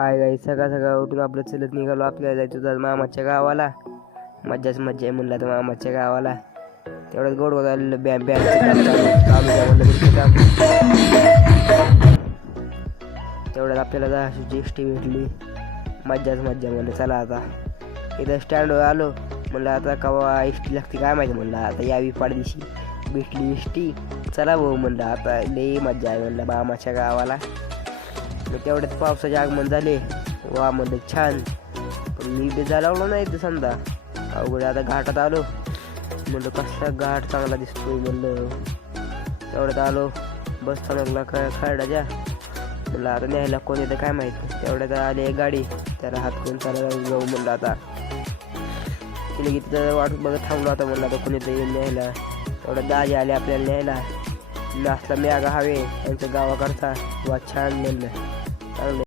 हाय गाई, सकाळ सकाळ उठून आपलं चलत निघालो. आपल्याला जायचं होतं मामाच्या गावाला. मज्जाच मज्जा आहे म्हणलं तर मामाच्या गावाला. तेवढंच गोड गोड आलेलं बँकचं काम चालू द्या म्हणलं तुमचं काम. तेवढ्यात आपल्याला 10ची एस टी भेटली. मज्जाच मज्जा म्हणलं चला आता. इथं स्टँडवर आलो म्हणलं आता केव्हा एस टी लागते काय माहिती. म्हणलं आता यावी पाडदिशी भेटली एस टी. चला भाऊ म्हणलं आता लई मज्जा आहे म्हणलं मामाच्या गावाला. मग तेवढ्यात पावसाचे आगमन झाले. वा म्हणलं छान. पण नीट झाला नाही तर समजा अवघड. आता घाटात आलो म्हणलं कसा घाट चांगला दिसतोय म्हणलं. तेवढ्यात आलो बस स्थानकला खरडाच्या. म्हणलं आता न्यायला कोण येतं काय माहिती. तेवढ्यात आली एक गाडी, त्याला हात करून चालायला जाऊ म्हणलं आता. तिने तिथं वाट बघत थांबलो आता. म्हणलं आता कोणी येतं येऊन न्यायला. तेवढ्यात दाजी आले आपल्याला न्यायला. नाचला मॅगा हवे त्यांच्या गावाकडचा. वा छान म्हणलं चांगलं.